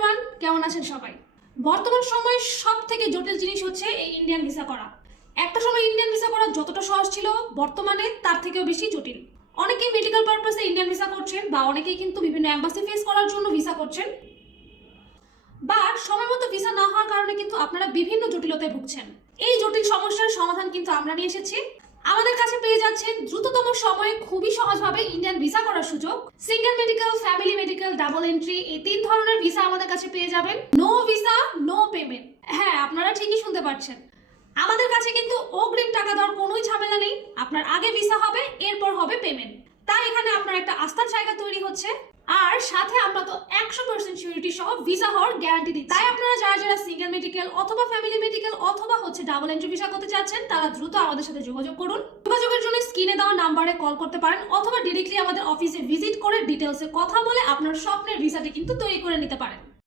Everyone, কেমন আছেন সবাই? বর্তমান সময়ে সবথেকে জটিল জিনিস হচ্ছে এই ইন্ডিয়ান ভিসা করা। একটা সময় ইন্ডিয়ান ভিসা করা যতটা সহজ ছিল, বর্তমানে তার থেকেও বেশি জটিল। অনেকেই মেডিকেল পারপাসে ইন্ডিয়ান ভিসা করছেন বা অনেকেই কিন্তু বিভিন্ন এম্বাসি ফেস করার জন্য ভিসা করছেন, বাট সময় মতো ভিসা না হওয়ার কারণে কিন্তু আপনারা বিভিন্ন জটিলতায় ভুগছেন। এই জটিল সমস্যার সমাধান কিন্তু আমরা নিয়ে এসেছি। আমাদের কাছে পেয়ে যাচ্ছেন দ্রুততম সময়ে খুবই সহজভাবে ইন্ডিয়ান ভিসা করার সুযোগ। Single medical, family medical, double entry, এই 3 ধরনের ভিসা আমাদের কাছে পেয়ে যাবেন। No visa, no payment. হ্যাঁ, আপনারা ঠিকই শুনতে পাচ্ছেন, আমাদের কাছে কিন্তু অগ্রিম টাকা দেওয়ার কোনোই ঝামেলা নেই। আপনার আগে ভিসা হবে, এরপর হবে পেমেন্ট। তাই এখানে আপনার একটা আস্থার জায়গা তৈরি হচ্ছে। আর সাথে আমরা তো 100% সিউরিটি সহ ভিসা হওয়ার গ্যারান্টি দিচ্ছি। তাই আপনারা যারা সিঙ্গেল মেডিকেল অথবা ফ্যামিলি মেডিকেল অথবা ডাবল এন্ট্রি ভিসা করতে চাচ্ছেন, তারা দ্রুত আমাদের সাথে যোগাযোগ করুন। যোগাযোগের জন্য স্ক্রিনে দেওয়া নাম্বারে কল করতে পারেন অথবা ডিরেক্টলি আমাদের অফিসে ভিজিট করে ডিটেলসে কথা বলে আপনার স্বপ্নের ভিসাটি কিন্তু তৈরি করে নিতে পারেন।